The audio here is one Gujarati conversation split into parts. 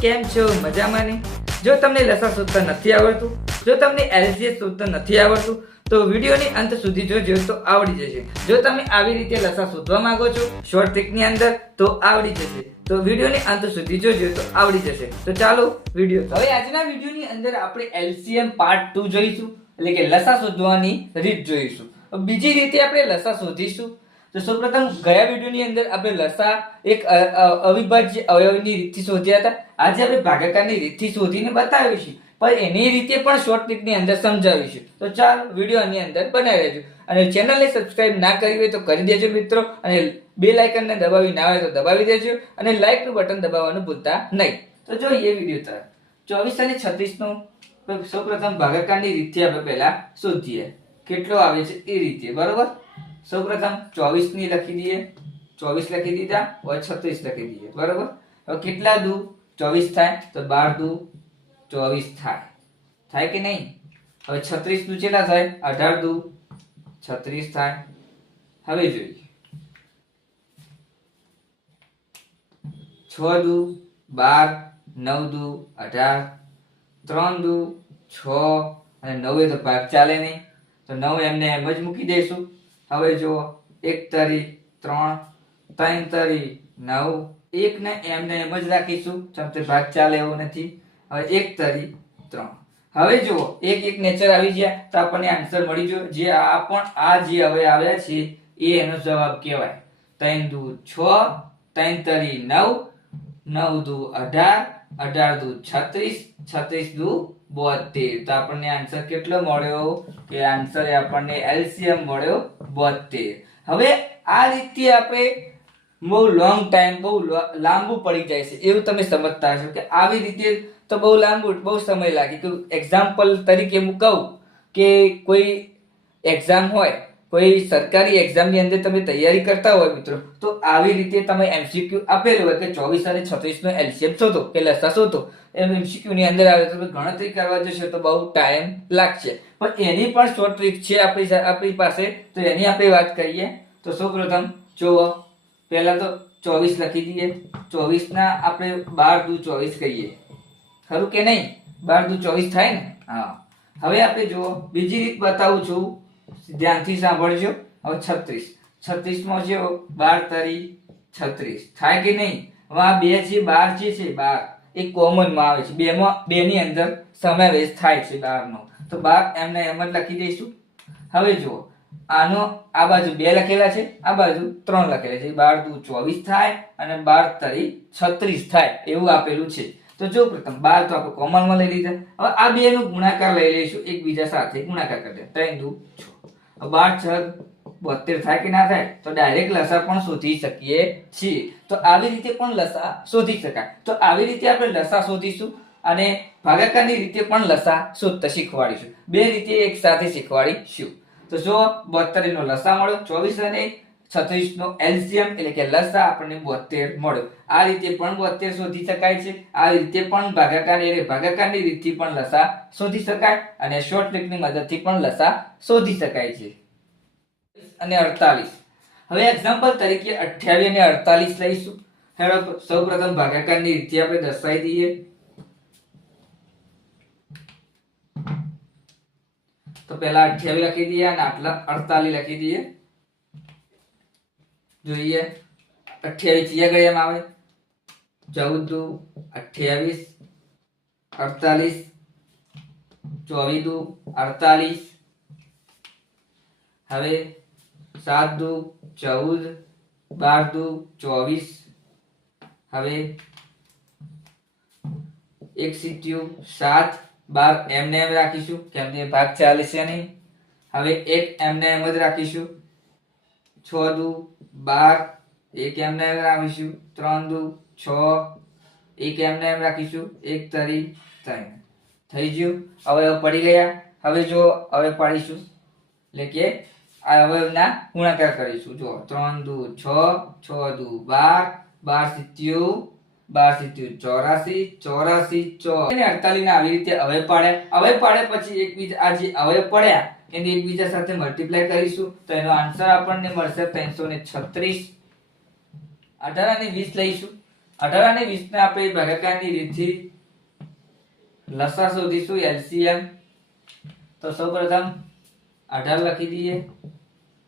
કેમ છો? મજામાં ને? જો તમને લસા શોધતા નથી આવડતું, જો તમને એલસીએસ શોધતા નથી આવડતું, તો વિડીયોની અંત સુધી જોજો તો આવડી જશે. જો તમે આવી રીતે લસા શોધવા માંગો છો શોર્ટ ટ્રિકની અંદર તો આવડી જશે. તો વિડીયોની અંત સુધી જોજો તો આવડી જશે. તો ચાલો વિડીયો. હવે આજના વિડીયોની અંદર આપણે એલસીએમ પાર્ટ 2 જોઈશું, એટલે કે લસા શોધવાની રીત જોઈશું. બીજી રીતે આપણે લસા શોધીશું. તો સૌપ્રથમ ગયા વિડીયોની અંદર આપણે લસા એક અવિભાજ્ય અવયવની રીતથી શોધ્યા હતા. આજે આપણે ભાગાકારની રીતથી શોધીને બતાવીશું, પણ એની રીતે પણ શોર્ટ ટ્રિકની અંદર સમજાવીશું. તો ચાલો વિડીયોની અંદર બનાવી રહેજો. અને ચેનલને સબસ્ક્રાઇબ ના કરી હોય તો કરી દેજો મિત્રો, અને બેલ આઇકનને દબાવી ના હોય તો દબાવી દેજો, અને લાઇકનું બટન દબાવવાનું ભૂલતા નહીં. તો જોઈએ વિડીયો તરફ. 24 અને 36 નો સૌપ્રથમ ભાગાકારની રીતથી આપણે પહેલા શોધીએ. કેટલો આવે છે એ રીતે, બરોબર. સૌપ્રથમ 24 ની લખી દઈએ, 24 લખી દીધા, હવે 36 લખી દઈએ, બરોબર. હવે કેટલા દુ 24 થાય તો 12 દુ 24 થાય કે નહીં? હવે 36 દુ કેટલા થાય? 18 દુ 36 થાય. હવે જોઈએ 6 દુ 12, 9 દુ 18, 3 દુ 6 અને 9 તો ભાગ ચાલે નહીં, તો 9 એમને એમ જ મૂકી દઈશું. હવે જો 1 તરી 3, 3 તરી 9, 1 ને એમને એમ જ રાખીશું, ચમતે ભાગ ચાલે એવું નથી. હવે 1 તરી 3. હવે જો એક નેચર આવી ગયા તો આપણને આન્સર મળી ગયો. જે આ પણ આ જે હવે આવ્યા છે એ એનો જવાબ કહેવાય. 3 દુ 6, 3 તરી 9, 9 દુ 18, 18 દુ 36, 36 દુ 72. તો આપણને આન્સર કેટલો મળ્યો? કે આન્સર આપણને એલસીએમ મળ્યો 72. હવે આ રીતે આપણે બહુ લોંગ ટાઈમ, બહુ લાંબુ પડી જાય છે એવું તમે સમજતા હશો કે આવી રીતે તો બહુ લાંબુ, બહુ સમય લાગે. કે એક્ઝામ્પલ તરીકે હું કહું કે કોઈ એક્ઝામ હોય, કોઈ સરકારી એક્ઝામની અંદર તમે તૈયારી કરતા હોય મિત્રો, તો આવી રીતે તમે એમસીક્યુ આપેલું હોય કે 24 અને 36 નો એલસીએમ શોધો કે લસા શોધો, એમ એમસીક્યુ ની અંદર આવે તો ગણતરી કરવા જશો તો બહુ ટાઈમ લાગશે. પણ એની પણ શોર્ટ ટ્રિક છે આપણી પાસે, તો એની આપણે વાત કરીએ. તો સૌપ્રથમ જુઓ, પહેલા તો 24 લખી દઈએ. 24 ના આપણે 12 દુ 24 કહીએ, ખરું કે નહીં? 12 દુ 24 થાય ને? હા. હવે આપણે જુઓ બીજી રીત બતાવું છું, ધ્યાનથી સાંભળજો. હવે 36 માં જો 12 તરી 36 થાય કે નહીં? હવે આ બે છે 12 જે છે 12 એ કોમન માં આવે છે, બે ની અંદર સમાવેશ થાય છે 12 નો, તો 12 એમને એમ જ લખી દઈશું. હવે જુઓ આનો આ બાજુ 2 લખેલા છે, આ બાજુ 3 લખેલા છે. 12 દુ 24 થાય અને 12 તરી 36 થાય એવું આપેલું છે. તો જો પ્રથમ 12 તો આપણે કોમન માં લઈ લીધા. હવે આ બે નો ગુણાકાર લઈ લઈશું, એકબીજા સાથે ગુણાકાર કરી દે. 3 દુ 6, 12 6 72 થાય કે ના થાય? તો ડાયરેક્ટ લસા પણ શોધી શકીએ છીએ. તો આવી રીતે પણ લસા શોધી શકાય. તો આવી રીતે આપણે લસા શોધીશું અને ભાગાકારની રીતે પણ લસા શોધતા શીખવાડીશું. બે રીતે એક સાથે શીખવાડીશું. તો જો 72 નો લસા મળ્યો, 24 અને 36 નો એલસીએમ એટલે કે લસા આપણને 72 મળ્યો. આ રીતે પણ 72 શોધી શકાય છે. આ રીતે પણ ભાગાકારની રીતથી પણ લસા શોધી શકાય, અને શોર્ટ ટ્રિકની મદદથી પણ લસા શોધી શકાય છે. અને 48. હવે એક્ઝામ્પલ તરીકે 28 અને 48 લઈશું. હેડો સૌપ્રથમ ભાગાકારની રીતથી આપણે દર્શાવી દઈએ. તો પહેલા 28 લખી દઈએ અને આટલા 48 લખી દઈએ. જોઈએ 28 ચિયા ગળિયામાં આવે? 14 દુ 28, 48, 24 દુ 48. હવે 7 દુ 14, 12 દુ 24. હવે એક સીટ્યું 7, 12 એમને એમ રાખીશું કેમ કે ભાગ ચાલે છે નહીં. હવે એક એમને એમ જ રાખીશું. 6 દુ 12, એક એમને એમ રાખીશું. 3 દુ 6, એક એમને એમ રાખીશું. 1 તરી 3 થઈ ગયું. હવે પડી ગયા. હવે જો હવે પાડીશું એટલે કે આ અવયવના ગુણાકાર કરીશું. જો 3 દુ 6, 6 દુ 12, 12 સીત્યું 84, 84 અને 48 ને આવી રીતે અવયવ પાડ્યા. અવયવ પાડ્યા પછી એકબીજા આ જે અવયવ પડ્યા એને એકબીજા સાથે મલ્ટીપ્લાય કરીશું તો એનો આન્સર આપણને મળશે 336. 18 અને 20 લઈશું. 18 અને 20 ને આપણે ભાગાકારની રીતથી લસા શોધીશું, એલસીએમ. તો સૌપ્રથમ 18 લખી દઈએ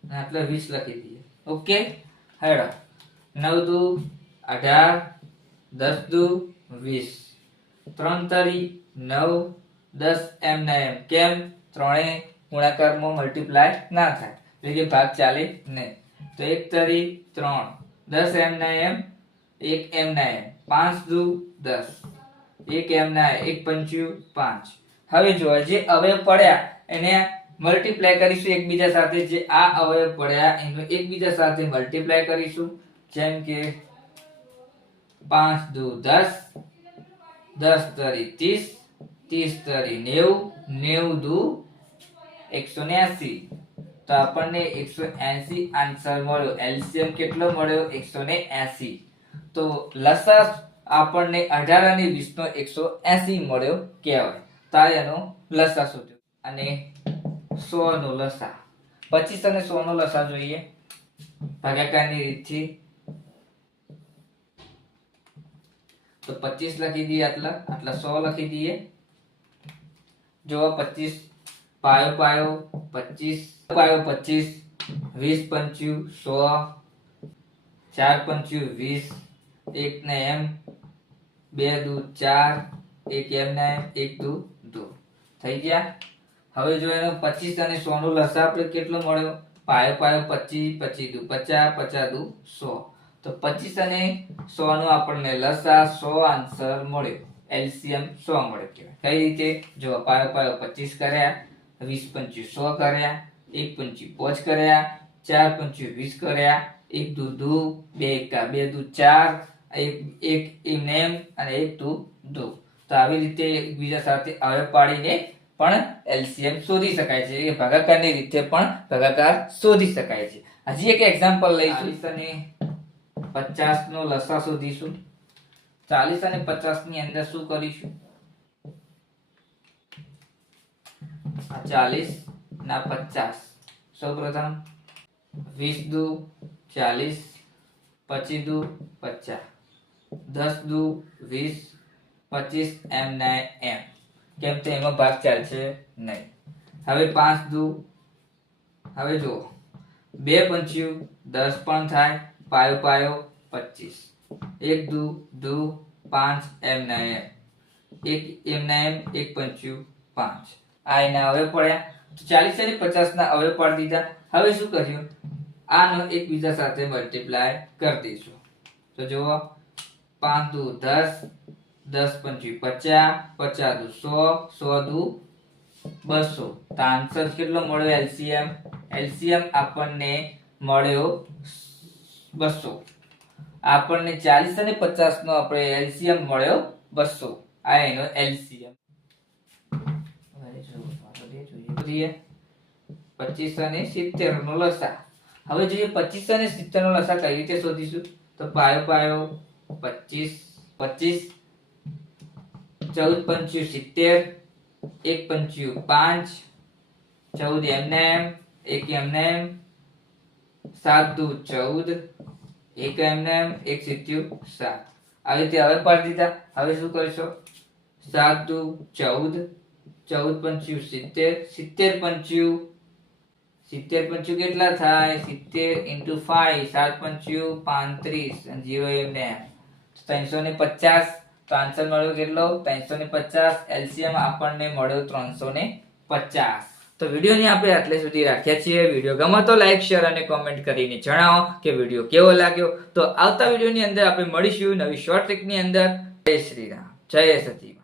અને આટલે 20 લખી દઈએ. ઓકે, હેડો 9 દુ 18, 10 દુ 20, 3 તરી 9, 10 એમ ને એમ. કેમ? ત્રણે ગુણાકારમાં મલ્ટીપ્લાય ના થાય એટલે કે ભાગ ચાલે નહીં. તો 1 તરી 3, 10 એમ ને એમ, 1 એમ ને એમ, 5 દુ 10, 1 એમ ને 1 પંચ્યું 5. હવે જો જે અવયવ પડ્યા એને મલ્ટીપ્લાય કરીશું એકબીજા સાથે. જે આ અવયવ પડ્યા એનો એકબીજા સાથે મલ્ટીપ્લાય કરીશું. જેમ કે 5 દુ 10, 10 તરી 30, 30 તરી 90, 90 દુ 180. તો આપણને 180 આન્સર મળ્યો. એલસીએમ કેટલો મળ્યો? 180. તો લસા આપણને 18 અને 20 નો 180 મળ્યો કહેવાય. તારે એનો લસા શોધ્યો. અને 100 નો લસા, 25 અને 100 નો લસા જોઈએ ભાગાકારની રીતથી. તો 25 લખી દઈએ, આટલા 100 લખી દઈએ. જો 25 પાયો પાયો 25 પાયો 25, 20 પંચ્યું 100, 4 પંચ્યું 20, 1 ને એમ, 2 દુ 4, 1 એમ ને એમ, 1 દુ 2 થઈ ગયા. હવે જો એનો 25 અને 100 નો લસા આપણે કેટલો મળ્યો? પાયો પાયો 25, 25 દુ 50, 50 દુ 100. તો 25 અને 100 નો આપણને લસા 100 આન્સર મળ્યો. એલસીએમ 100 મળ્યો કહેવાય. કઈ રીતે? જો પાયો પાયો 25 કર્યા, 20 પંચ્યું 100 કર્યા, 1 પંચ્યું 5 કર્યા, 4 પંચ્યું 20 કર્યા, 1 દુ 2, 2 એકા 2 દુ 4, 1 એમ એમ અને 1 દુ 2. તો આવી રીતે એકબીજા સાથે અવયવ પાડીને પણ એલસીએમ શોધી શકાય છે. એ ભાગાકારની રીતે પણ ભાગાકાર શોધી શકાય છે. હજી એક એક્ઝામ્પલ લઈશું અને 50 નો લસા શોધીશું. 40 અને 50 ની અંદર શું કરીશું? 40 ના 50. સૌપ્રથમ 20 દુ 40, 25 દુ 50, 10 દુ 20, 25 એમ ને એમ. કેમ? તો એમાં ભાગ ચાલશે નહીં. હવે 5 દુ, હવે જો 2 પંચ્યું 10 પણ થાય, પાયો પાયો 25, 1 દુ 2, 5 એમ ને એમ, 1 એમ ને એમ, 1 પંચ્યું 5. આ એના અવયવ પડ્યા. તો 40 અને 50 ના અવયવ પાડી દીધા. હવે શું કર્યું? આનો એકબીજા સાથે મલ્ટીપ્લાય કરી દઈશું. તો જુઓ 5 દુ 10, 10 પંચ્યું 50, 50 દુ 100, 100 દુ 200. તો આન્સર કેટલો મળ્યો? એલસીએમ. એલસીએમ આપણને મળ્યો 200. આપણને 40 અને 50 નો આપણે એલસીએમ મળ્યો 200. આ એનો એલસીએમ. 25 અને 70 નો લસા. હવે જોઈએ 25 અને 70 નો લસા કઈ રીતે શોધીશું? તો પાયો પાયો 25, 25, 14 પંચ્યું 70, 1 પંચ્યું 5, 14 એમને એમ, 1 એમને એમ, 7 દુ 14, 1 એમને એમ, 1 સિત્યું 7. આવી રીતે હવે પાડી દીધા. હવે શું કરીશું? 7 દુ 14, 14 પંચ્યું 70, 70 પંચ્યું 70 કેટલા થાય? 70 into 5, 7 પંચ્યું 35 અને 0 એમને એમ 350. તો આન્સર મળ્યો કેટલો? 350. એલસીએમ આપણને મળ્યો 350. તો વિડીયોની આપણે આટલે સુધી રાખ્યા છીએ. વિડીયો ગમે તો લાઈક, શેર અને કોમેન્ટ કરીને જણાવો કે વિડીયો કેવો લાગ્યો. તો આવતા વિડીયોની અંદર આપણે મળીશું નવી શોર્ટ ટ્રિકની અંદર. જય શ્રી રામ, જય સચિવ.